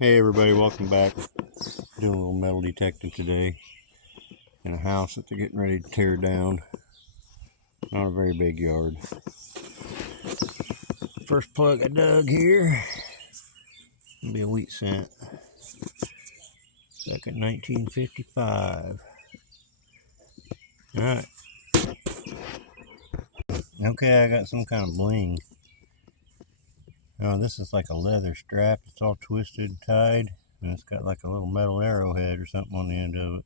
Hey everybody, welcome back. Doing a little metal detecting today in a house that they're getting ready to tear down. Not a very big yard. First plug I dug here will be a wheat cent. Second 1955. Alright. Okay, I got some kind of bling. Oh, this is like a leather strap. It's all twisted and tied. And it's got like a little metal arrowhead or something on the end of it.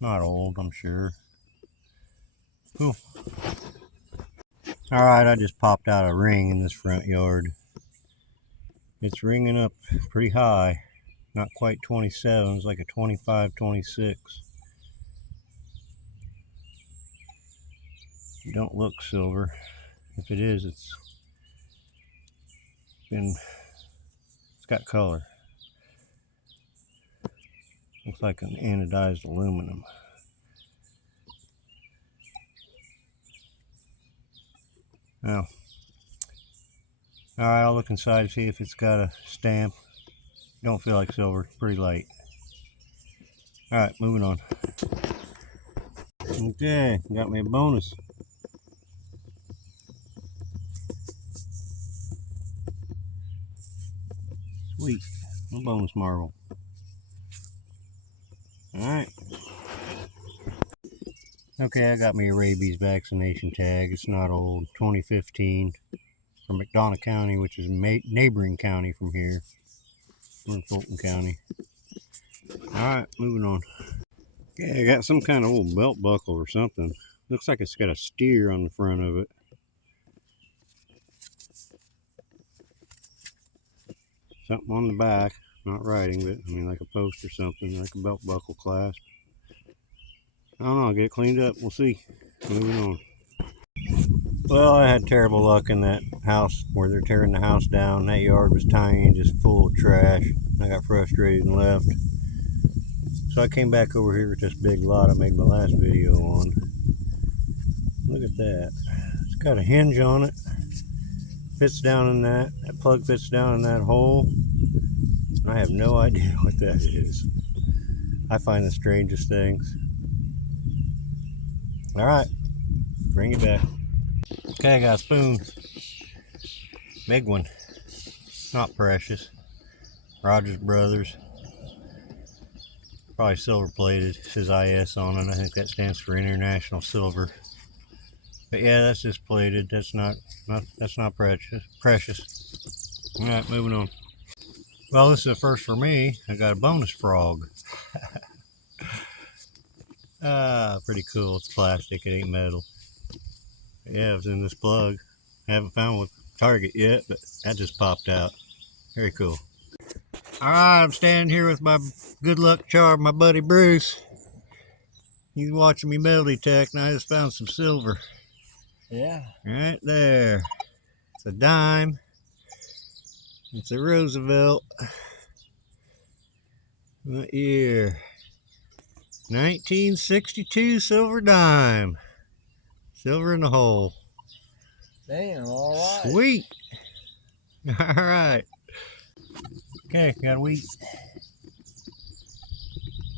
Not old, I'm sure. Cool. Alright, I just popped out a ring in this front yard. It's ringing up pretty high. Not quite 27, it's like a 25, 26. It don't look silver. If it is, it's got color. Looks like an anodized aluminum. Now, alright, I'll look inside to see if it's got a stamp. Don't feel like silver, pretty light. Alright, moving on. Okay, got me a bonus. Sweet, a bonus marble. Alright. Okay, I got me a rabies vaccination tag. It's not old, 2015. From McDonough County, which is a neighboring county from here. We're in Fulton County. Alright, moving on. Okay, I got some kind of old belt buckle or something. Looks like it's got a steer on the front of it. Something on the back, not writing, but I mean like a post or something, like a belt buckle clasp. I don't know, I'll get it cleaned up, we'll see. Moving on. Well, I had terrible luck in that house where they're tearing the house down. That yard was tiny and just full of trash. I got frustrated and left. So I came back over here with this big lot I made my last video on. Look at that. It's got a hinge on it. Fits down in that. That plug fits down in that hole. I have no idea what that is. I find the strangest things. Alright, bring it back. Okay, I got a spoon. Big one. Not precious. Rogers Brothers. Probably silver plated. It says IS on it. I think that stands for International Silver. But yeah, that's just plated. That's not precious. Alright, moving on. Well, this is a first for me. I got a bonus frog. Pretty cool. It's plastic, it ain't metal. Yeah, it was in this plug. I haven't found one target yet, but that just popped out. Very cool. Alright, I'm standing here with my good luck charm, my buddy Bruce. He's watching me metal detect, and I just found some silver. Yeah. Right there. It's a dime. It's a Roosevelt. What year? 1962 silver dime. Silver in the hole. Damn, all right. Sweet. All right. Okay, got a wheat.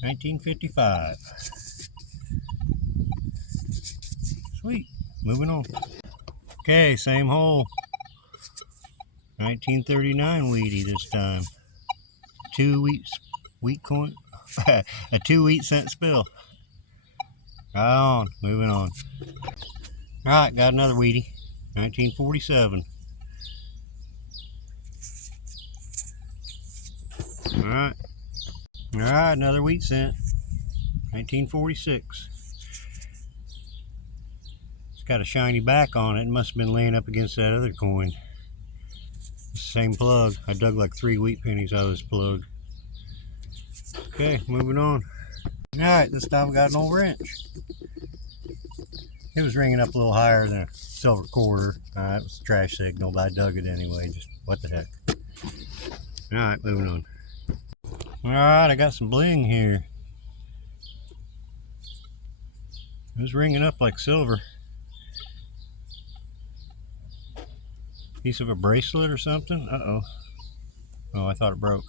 1955. Sweet. Moving on. Okay, same hole. 1939 wheatie this time. 2 wheat coin. A 2 wheat cent spill. Right on. Moving on. Alright, got another wheatie. 1947. Alright. Alright, another wheat cent. 1946. It's got a shiny back on it. It must have been laying up against that other coin. Same plug. I dug like 3 wheat pennies out of this plug. Okay, moving on. Alright, this time I got an old wrench. It was ringing up a little higher than a silver quarter. It was a trash signal, but I dug it anyway. Just what the heck. Alright, moving on. Alright, I got some bling here. It was ringing up like silver. Piece of a bracelet or something? Uh-oh. Oh, I thought it broke.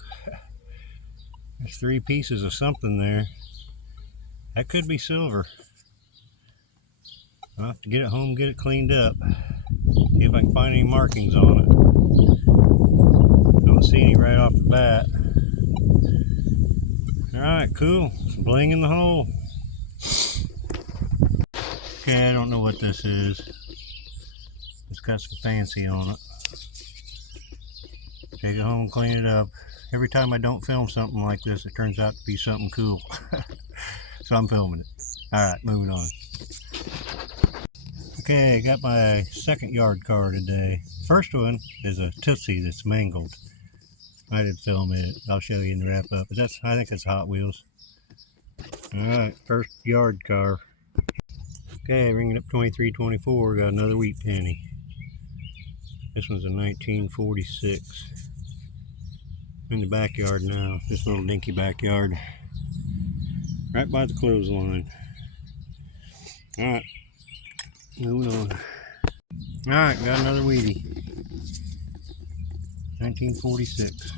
There's 3 pieces of something there. That could be silver. I'll have to get it home, get it cleaned up. See if I can find any markings on it. I don't see any right off the bat. Alright, cool. Some bling in the hole. Okay, I don't know what this is. It's got some fancy on it. Take it home, clean it up. Every time I don't film something like this, it turns out to be something cool. So I'm filming it. Alright, moving on. Okay, I got my second yard car today. First one is a Tootsie that's mangled. I did film it. I'll show you in the wrap up. But I think it's Hot Wheels. Alright, first yard car. Okay, ringing up 2324. Got another wheat penny. This one's a 1946. In the backyard now. This little dinky backyard. Right by the clothesline. Alright, moving on. Alright, got another Wheatie. 1946.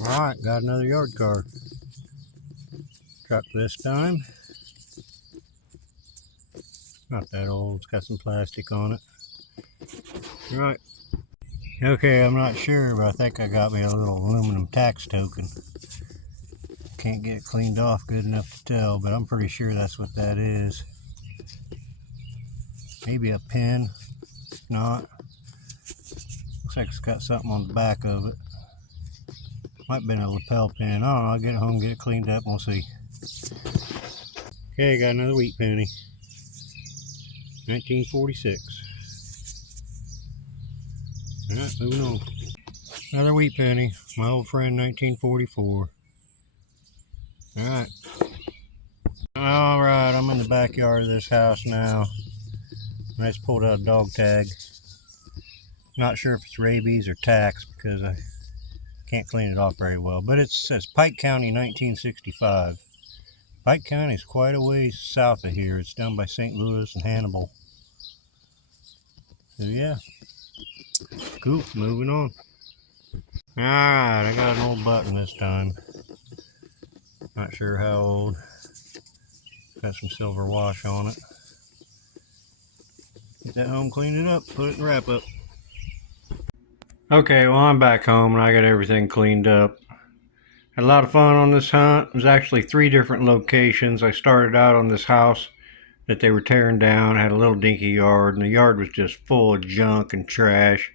Alright, got another yard car. Truck this time. Not that old, it's got some plastic on it. Alright. Okay, I'm not sure, but I think I got me a little aluminum tax token. Can't get it cleaned off good enough to tell, but I'm pretty sure that's what that is. Maybe a pin, if not. Looks like it's got something on the back of it. Might have been a lapel pin. I don't know, I'll get it home, get it cleaned up, and we'll see. Okay, got another wheat penny. 1946. Alright, moving on. Another wheat penny. My old friend, 1944. Alright. Alright, I'm in the backyard of this house now. I just pulled out a dog tag. Not sure if it's rabies or tax because I can't clean it off very well. But it says Pike County 1965. Pike County is quite a ways south of here. It's down by St. Louis and Hannibal. So yeah. Cool, moving on. Alright, I got an old button this time. Not sure how old. Got some silver wash on it. Get that home, clean it up, put it in wrap up. Okay, well I'm back home and I got everything cleaned up. Had a lot of fun on this hunt. It was actually 3 different locations. I started out on this house that they were tearing down. Had a little dinky yard, and the yard was just full of junk and trash.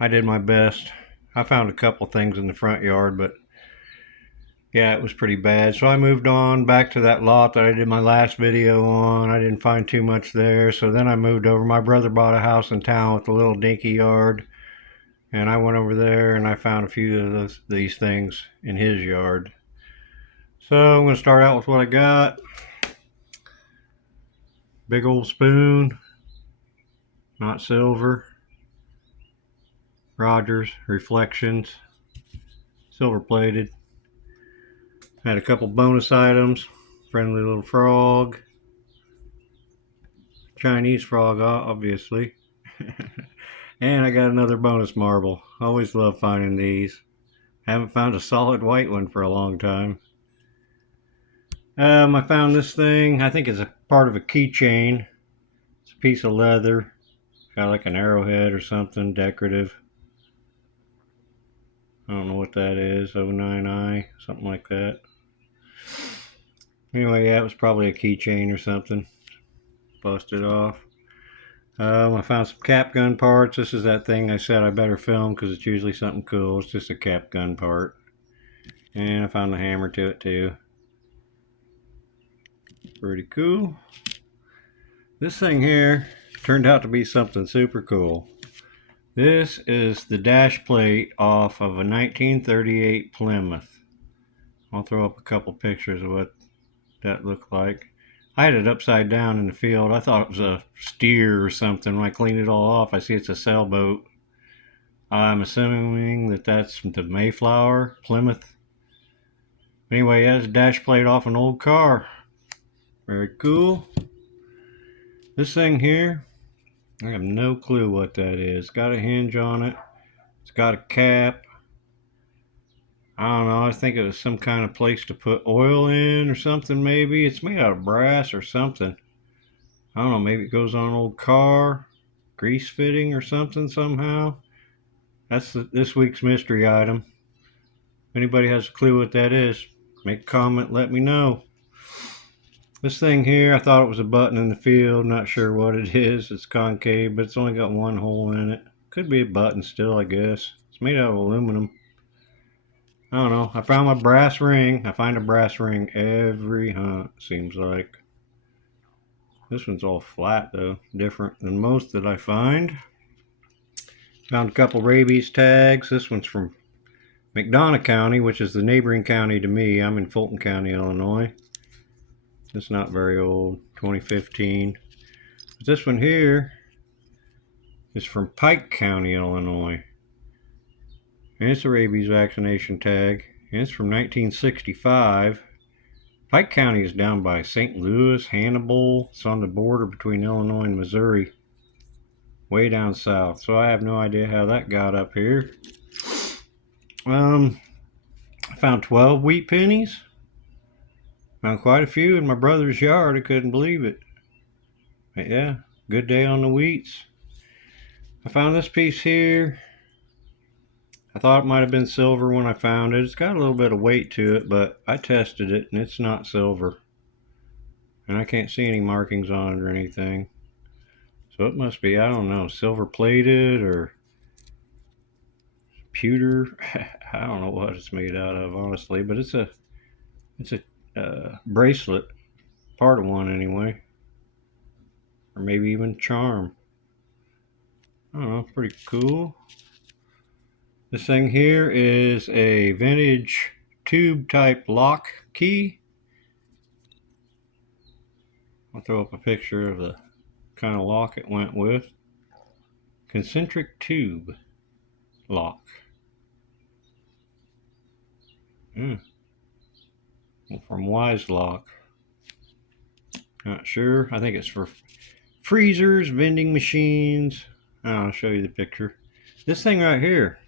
I did my best. I found a couple things in the front yard, but yeah, it was pretty bad. So I moved on back to that lot that I did my last video on. I didn't find too much there. So then I moved over. My brother bought a house in town with a little dinky yard. And I went over there and I found a few of these things in his yard. So I'm going to start out with what I got. Big old spoon. Not silver. Rogers Reflections. Silver plated. Had a couple bonus items. Friendly little frog. Chinese frog, obviously. And I got another bonus marble. Always love finding these. Haven't found a solid white one for a long time. I found this thing. I think it's a part of a keychain. It's a piece of leather. Got like an arrowhead or something decorative. I don't know what that is. 09i, something like that. Anyway, yeah, it was probably a keychain or something. Busted off. I found some cap gun parts. This is that thing I said I better film because it's usually something cool. It's just a cap gun part. And I found the hammer to it too. Pretty cool. This thing here turned out to be something super cool. This is the dash plate off of a 1938 Plymouth. I'll throw up a couple pictures of what that looked like. I had it upside down in the field. I thought it was a steer or something. When I cleaned it all off, I see it's a sailboat. I'm assuming that that's the Mayflower, Plymouth. Anyway, that's a dash plate off an old car. Very cool. This thing here I have no clue what that is. It's got a hinge on it. It's got a cap. I don't know. I think it was some kind of place to put oil in or something maybe. It's made out of brass or something. I don't know. Maybe it goes on an old car. Grease fitting or something somehow. That's this week's mystery item. If anybody has a clue what that is, make a comment, let me know. This thing here, I thought it was a button in the field. Not sure what it is. It's concave, but it's only got one hole in it. Could be a button still, I guess. It's made out of aluminum. I don't know. I found my brass ring. I find a brass ring every hunt, seems like. This one's all flat, though. Different than most that I find. Found a couple rabies tags. This one's from McDonough County, which is the neighboring county to me. I'm in Fulton County, Illinois. It's not very old, 2015. But this one here is from Pike County, Illinois. And it's a rabies vaccination tag. And it's from 1965. Pike County is down by St. Louis, Hannibal. It's on the border between Illinois and Missouri. Way down south. So I have no idea how that got up here. I found 12 wheat pennies. Found quite a few in my brother's yard. I couldn't believe it. But yeah, good day on the wheats. I found this piece here. I thought it might have been silver when I found it. It's got a little bit of weight to it, but I tested it and it's not silver. And I can't see any markings on it or anything. So it must be, I don't know, silver plated or pewter. I don't know what it's made out of, honestly, but it's a bracelet, part of one anyway, or maybe even charm. I don't know, pretty cool. This thing here is a vintage tube type lock key. I'll throw up a picture of the kind of lock it went with. Concentric tube lock. From Wise Lock. Not sure. I think it's for freezers, vending machines. I'll show you the picture. This thing right here.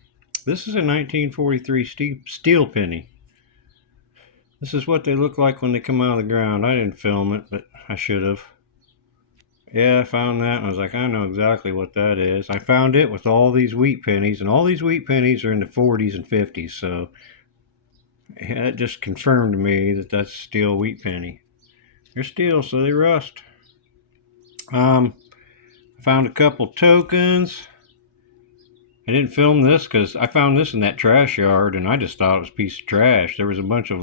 This is a 1943 steel penny. This is what they look like when they come out of the ground. I didn't film it, but I should have. Yeah, I found that and I was like, I know exactly what that is. I found it with all these wheat pennies, and all these wheat pennies are in the 40s and 50s, so yeah, it just confirmed to me that that's steel wheat penny. They're steel, so they rust. I found a couple tokens. I didn't film this because I found this in that trash yard and I just thought it was a piece of trash. There was a bunch of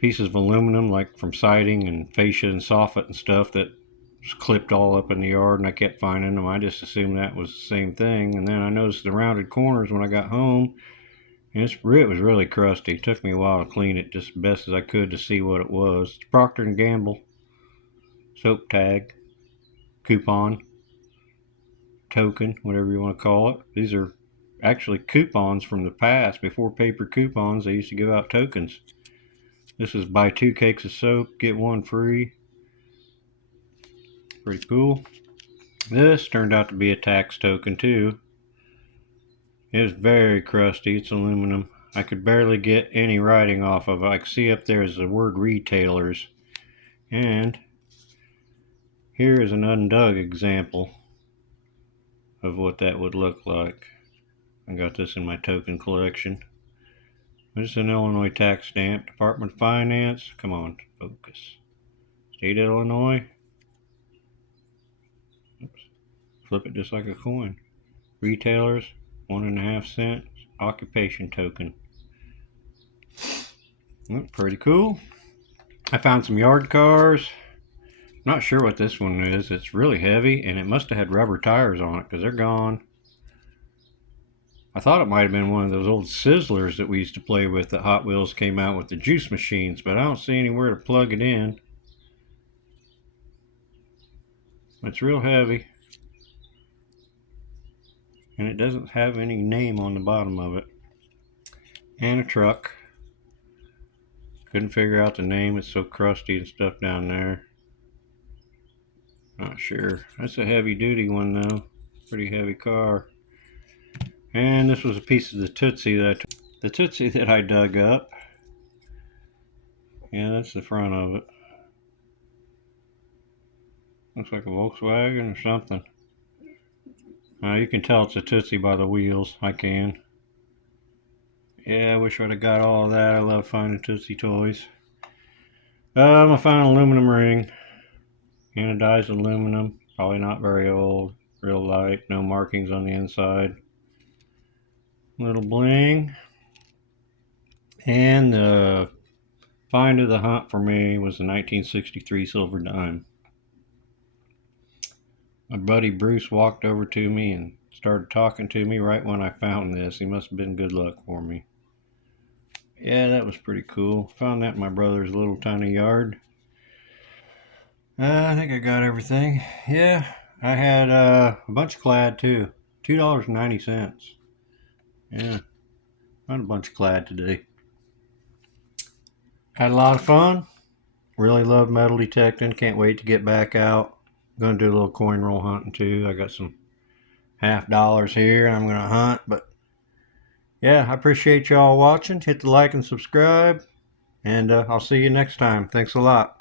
pieces of aluminum, like from siding and fascia and soffit and stuff, that was clipped all up in the yard, and I kept finding them. I just assumed that was the same thing. And then I noticed the rounded corners when I got home, and it was really crusty. It took me a while to clean it just as best as I could to see what it was. It's Procter & Gamble soap tag, coupon, token, whatever you want to call it. These are actually coupons from the past. Before paper coupons, they used to give out tokens. This is buy 2 cakes of soap, get 1 free. Pretty cool. This turned out to be a tax token too. It is very crusty. It's aluminum. I could barely get any writing off of it. I can see up there is the word retailers. And here is an undug example of what that would look like. I got this in my token collection. This is an Illinois tax stamp, Department of Finance. Come on, focus. State of Illinois. Oops. Flip it just like a coin. Retailers, 1.5 cents. Occupation token. Pretty cool. I found some yard cars. Not sure what this one is. It's really heavy, and it must have had rubber tires on it because they're gone. I thought it might have been one of those old Sizzlers that we used to play with that Hot Wheels came out with the juice machines, but I don't see anywhere to plug it in. It's real heavy, and it doesn't have any name on the bottom of it. And a truck. Couldn't figure out the name. It's so crusty and stuff down there. Not sure. That's a heavy duty one though. Pretty heavy car. And this was a piece of the Tootsie that I dug up. Yeah, that's the front of it. Looks like a Volkswagen or something. You can tell it's a Tootsie by the wheels. I can. Yeah, I wish I'd have got all of that. I love finding Tootsie toys. I found an aluminum ring. Anodized aluminum. Probably not very old. Real light. No markings on the inside. Little bling. And the find of the hunt for me was a 1963 silver dime. My buddy Bruce walked over to me and started talking to me right when I found this. He must have been good luck for me. Yeah, that was pretty cool. Found that in my brother's little tiny yard. I think I got everything. Yeah, I had a bunch of clad too. $2.90. Yeah, found a bunch of clad today. Had a lot of fun. Really love metal detecting. Can't wait to get back out. Gonna do a little coin roll hunting too. I got some $50 here and I'm gonna hunt. But yeah, I appreciate y'all watching. Hit the like and subscribe. And I'll see you next time. Thanks a lot.